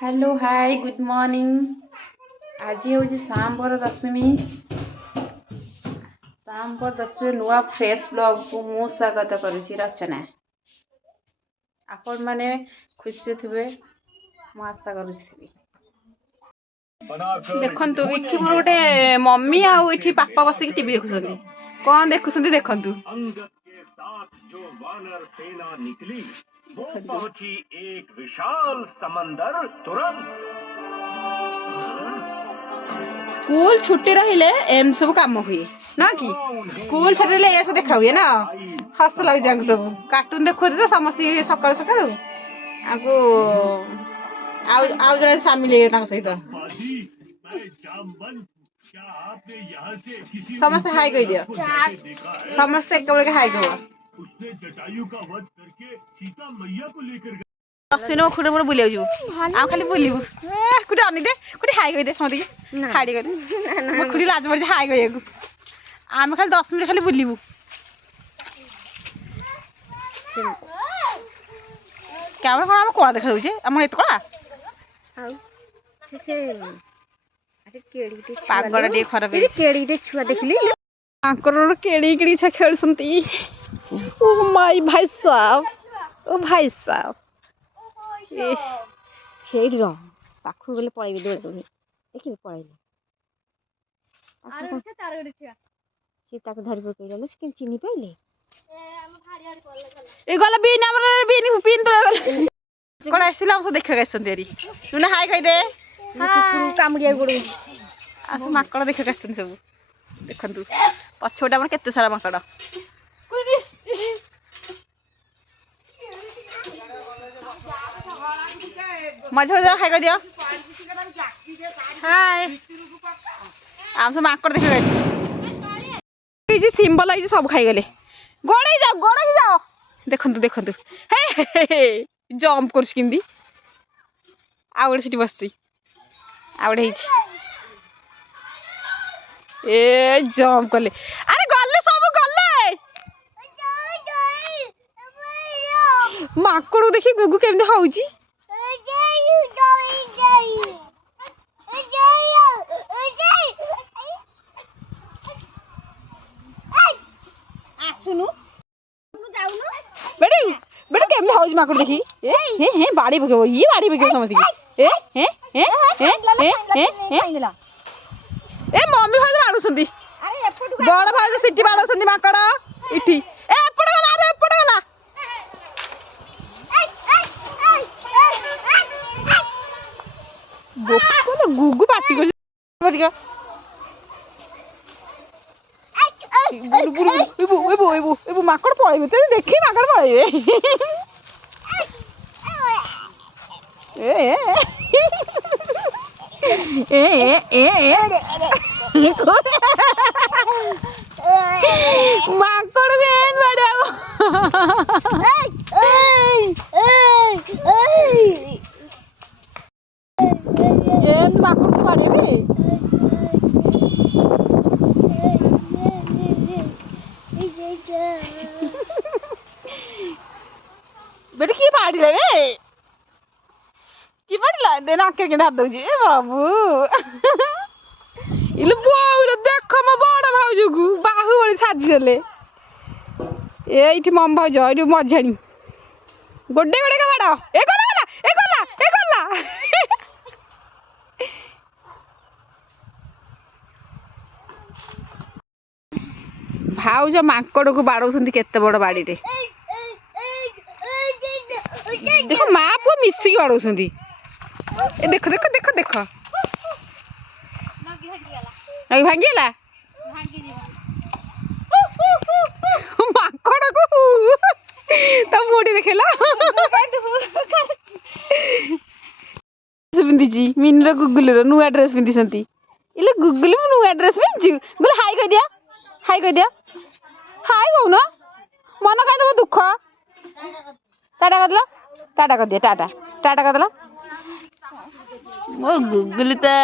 Hello hi good morning. आज हूँ सांबर दशमी। सांबर दशमी नुआ फ्रेश ब्लॉग को मु स्वागत करुच्ची रचना। आपण माने खुशी थे मु आशा करुच्ची। देखंतु विक्की मोर गोटे मम्मी आउ इठी पापा बसिक टीवी देखुछंती। कौन देखुछंती देखंतु। जो वानर सेना निकली वो पहुंची एक विशाल समंदर तुरंत। स्कूल छुट्टी रहिले एम सब काम हुए ना कि स्कूल छुट्टी रहिले ये सब देखा हुए ना। हस लग जांग सब कार्टून देखो तो समस्त सकाळ सकाळ आको आउ जरा शामिल हे तांग सहित समस्त हाय कहि दियो। समस्त एक बेले हाय कहो। उसने जटायु का वध करके सीता मैया को लेकर गया। दसिनो खुडे मोर बुलियाउ छु आ खाली बुलिबु कुटे अनि दे कुटे हाय कहि दे समति खाडी कर म खुडी लाज पड़ हाय कहियाकु आमे खाली 10 मिनिट खाली बुलिबु। कैमरा कोन हम कोला देखा होचे हम एत कोला आउ से अरे केडी ते पागड़ दे खराब है केडी ते छुआ देखली आंकर केडी केडी छ खेलसंती। ओ माय भाई साहब ओ भाई साहब ए छेड़ी रो पाखु गले पळाइबे दोड़ दोड़ देखि पळाइले आरो से तार गडे छिया से ताको धरि पकइले से चिनी पाइले हम भारी भारी कोले ए गला बीन हमर बीन पिन तो गले कोन आसिला हम देख गइसन देरी तुने हाय कहि दे कुकुरु कामुडिया गोडु आस माकड़ देख गइसन सब देखंतु पछोटा हमर केते सारा माकड़ मजा मजा खाई कर दियो। हाय आम सब माकड़ देख गए जी सिंबल आई सब खाई गले गोड़े जाओ देखंतु देखंतु हे जंप करछ किंदी आउडे सिटी बसची आउडे हिच ए जंप करले अरे गले सब गले माकड़ देखि गुगु केमने होउची सुनु बेटे बेटे केमने होउची माकड़ देखि हे बाड़ी बगेबो ये बाड़ी बगेबो समझ की ए मम्मी भाई मारू संदी बड़ भाई सिटी मारू संदी माकड़ इठी ए एपड़ गला अरे एपड़ गला बोको गुगु पाटी कर बटिका एबो माकड़ पळेबे ते देखि माकड़ पळेबे माकड़ बेन बड़ाओ एम माकड़ से पड़ेबे बेटे की पाड़ी लेबे की पाड़ला देना आके के हाथ दउजी ए बाबू इले बोउर देख म बड़ भाउजगु बाहु बड़ी साजी देले एइठी मम भाउज एइठी मझाणी गोडे गोडे का बाडा ए गला भाउज माकड़ को बाड़ौसंती केते बड़ बाड़ी रे देखो माँ पुआ मिसिकी बाड़ौसंती ए देखो देखो देखो देखो नगी भांगी गला माकड़ को तब मोटी देखेला पिंधी मीनर गुगुल नुआ ड्रेस पिंधि इले गुगुल नुआ ड्रेस पिंधि बोले हाय कह दिया हाय कहू ना मन कहीं देव दुख टाटा कर दिया टाटा कर दिला मो गुगुल तो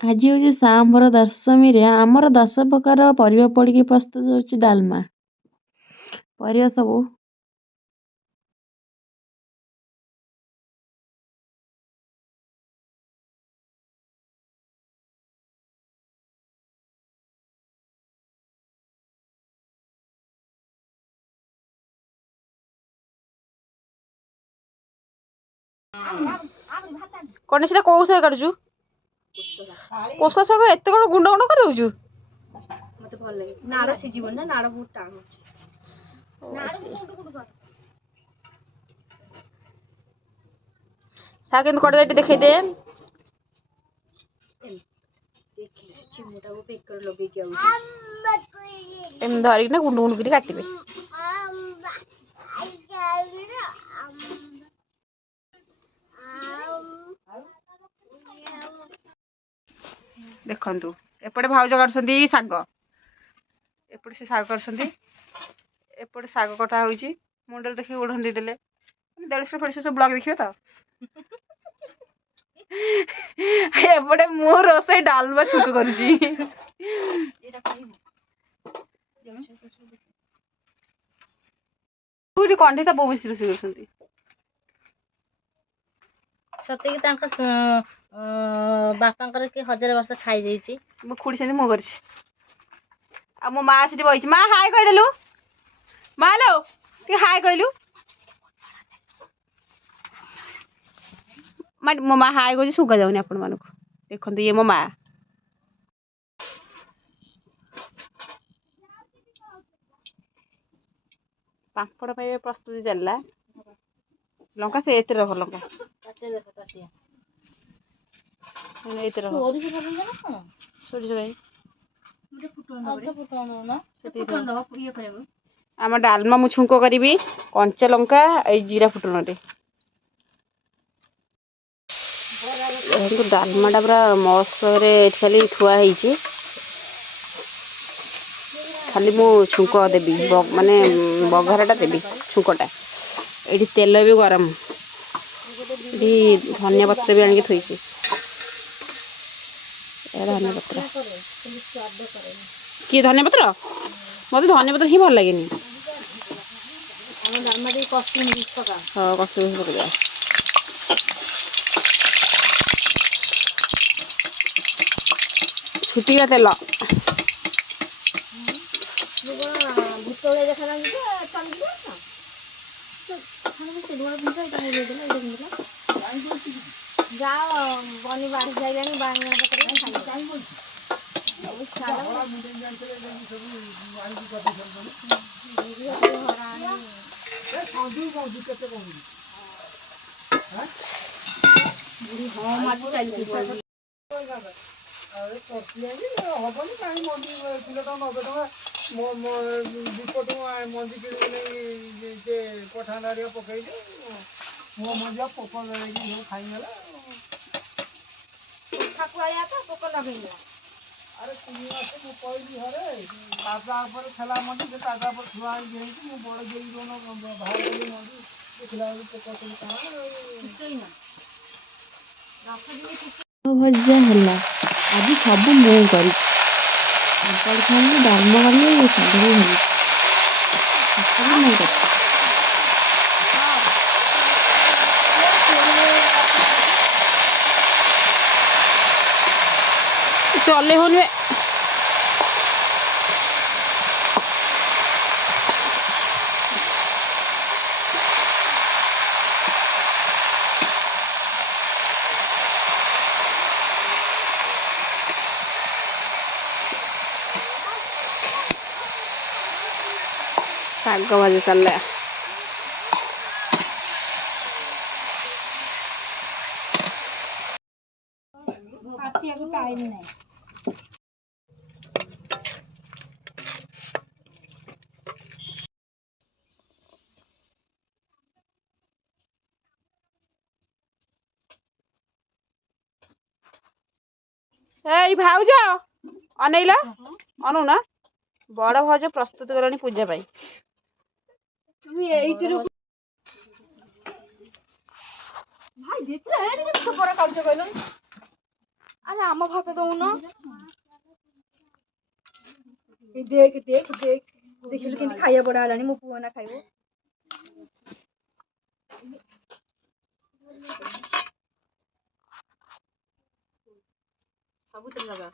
आज हूँ सांबर दशमी रे आमर 10 प्रकार परिवा पड़ी प्रस्तुत हो डालमा परिवा सब କଣ ସେଟା କୋଉ ଶାଗ କାଟୁଛୁ? କୋଶଳା ଶାଗ ଏତେ କଣ ଗୁଣ୍ଡ ଗୁଣ୍ଡ କରି ଦଉଛୁ? ମତେ ଭଲ ଲାଗେ। ନାଡ଼ ସିଝିବ ନା, ନାଡ଼ ବହୁତ ଟାଣ ଅଛି। ଶାଗ କେମିତି କଟା ଯାଏ ଟିକେ ଦେଖେଇଦେ। ଦେଖିଲୁ ସେ ଚିମୁଟାକୁ ବେକରେ ଲଗେଇକି ଆଉଛି। ଏମିତି ଧରିକିନା ଗୁଣ୍ଡ ଗୁଣ୍ଡ କରି କାଟିବେ। ଦେଖନ୍ତୁ ଏପଟେ ଭାଉଜ କାଟୁଛନ୍ତି ଶାଗ, ଏପଟେ ସେ ଶାଗ କାଟୁଛନ୍ତି, ଏପଟେ ଶାଗ କଟା ହଉଛି। ମୁଣ୍ଡରେ ଦେଖିକି ଓଢଣି ଦେଇଦେଲେ। ଦେଢ଼ଶହ ଫେଢ଼ଶହ ସବୁ ବ୍ଲଗ ଦେଖିବେ ତ। ଏପଟେ ମୁଁ ରୋଷେଇ ଡାଲମା ଛୁଙ୍କ କରୁଛି। କଣ୍ଢେଇ ତା ବୋଉ ମିଶି ରୋଷେଇ କରୁଛନ୍ତି। ସତେକି ତାଙ୍କ ବାପାଙ୍କର କିଏ 1000 ବର୍ଷ ଖାଇଯାଇଛି। ମୁଁ ଖୁଡି ସେମିତି ମୁଁ କରିଛି। ଆଉ ମୋ ମା ସେଠି ବଇଛି। ମା ହାଇ କହିଦେଲୁ। ମା ଲୋ ଟିକେ ହାଇ କହିଲୁ। ମୋ ମା ହାଇ କହୁଛି, ଶୁଭା ଯାଉନି ଆପଣ ମାନଙ୍କୁ। ଦେଖନ୍ତୁ ଇଏ ମୋ ମା। ପାମ୍ପଡ଼ ପାଇଁ ପ୍ରସ୍ତୁତି ଚାଲିଲା। ଲଙ୍କା ସେ ଏଥିରେ ରଖ, ଲଙ୍କା ଏଇଥିରେ ରଖ। ସୋରିଷ ପାଇଁ ଆମ ଡାଲମା ମୁଁ ଛୁଙ୍କ କରିବି କଞ୍ଚା ଲଙ୍କା ଏଇ ଜିରା ଫୁଟଣରେ। ଡାଲମାଟା ପୁରା ମସ୍ତରେ ଖାଲି ଥୁଆ ହେଇଛି। ଖାଲି ମୁଁ ଛୁଙ୍କ ଦେବି, ମାନେ ବଘାରଟା ଦେବି ଛୁଙ୍କଟା। ଏଇଠି ତେଲ ବି ଗରମ। ଏଠି ଧନିଆ ପତ୍ର ବି ଆଣିକି ଥୋଇଛି। ଧନିଆ ପତ୍ର କିଏ ଧନିଆ ପତ୍ର? ମତେ ଧନିଆ ପତ୍ର ହିଁ ଭଲ ଲାଗେନି। ହଁ କସ୍ତୁରୀ ପକେଇଦବା। ଛୁଟିବା ତେଲ। ଯାଅ ବନି ବାଢି ସାଇଲାଣି ବାଇଗଣ ପତ୍ର ହବନି କାହିଁ ମଞ୍ଜି କିଲୋଟା 90 ଟଙ୍କା। ଦୀପଠୁ ମଞ୍ଜି କିଣିକି ନେଇ ସେ ପଠାଣାରିଆ ପକେଇଛି। ମୋ ମଞ୍ଜିଆ ପୋକ ଦେଇକି ସବୁ ଖାଇଗଲା। ପୋକ ଲଗେଇଲା। ଆରେ 3 ମାସ ମୁଁ କହିଲି ଘରେ ତାଜା ଉପରେ ଥିଲା ମଞ୍ଜି, ସେ ତାଜା ଉପରେ ଥୁଆ ହେଇକି ହେଇଛି। ମୁଁ ବଡ଼ ଦେଇ ଦଉନ ବାହାର କଲି ମଞ୍ଜି, ଦେଖିଲା ବେଳକୁ ପୋକ ସବୁ ଖାଆ। ଭଜା ହେଲା। ଆଜି ସବୁ ମୁଁ କରିଛି। ପାମ୍ପଡ଼ ଛାଣିଲି, ଡାଲମା କଲି, ଶାଗ ବି ଭାଜିଛି। ସବୁ ମୁଁ କରିଛି। ଚଲେଇ ହଉନି ବେ। ଶାଗ ଭାଜି ସାରିଲା। ଟାଇମ୍ ନାହିଁ। ଏଇ ଭାଉଜ ଅନେଇଲ, ଅନଉନା। ବଡ ଭାଉଜ ପ୍ରସ୍ତୁତ କଲେଣି ପୂଜା ପାଇଁ। ଏଇଥିରୁ ଭାଇ ଦେଖିଲା ଏଇଠି ଖବର କାଗଜ କହିଲ। ଆରେ ଆମ ଭାତ ଦଉନ। ଦେଖ ଦେଖିଲୁ କେମିତି ଖାଇବା ବଡା ହେଲାଣି। ମୋ ପୁଅ ନା ଖାଇବ। ସବୁଥିରେ ଲଗା।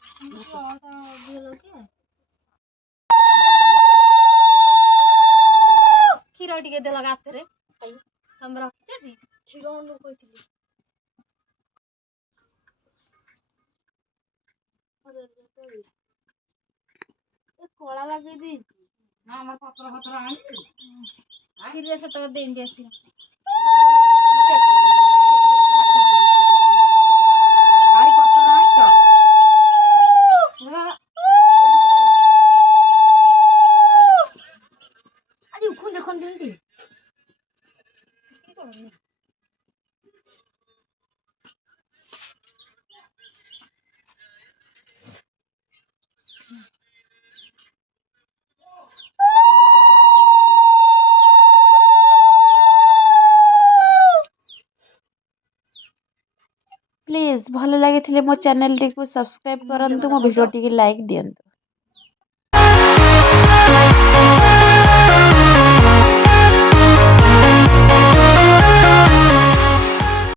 କ୍ଷୀର ଟିକେ ଦେଲା ଗାତରେ ତମେ ରଖିଛ କ୍ଷୀର କହିଥିଲି। କଳା ଲଗେଇ ଦେଇଛି ନା ଆମର ପତ୍ର ଫତ୍ର ଆଣିଛି କ୍ଷୀରରେ ସେତେବେଳେ ଦେଇକି ଆସିବ। ଖାଲି ପତ୍ର ଆଣିଛ ଆଜି ଉଖୁନ ଦେଖନ୍ତି ଏମିତି ପ୍ଲିଜ୍ ଭଲ ଲାଗିଥିଲେ ମୋ ଚ୍ୟାନେଲଟିକୁ ସବସ୍କ୍ରାଇବ୍ କରନ୍ତୁ, ମୋ ଭିଡ଼ିଓଟିକୁ ଲାଇକ୍ ଦିଅନ୍ତୁ।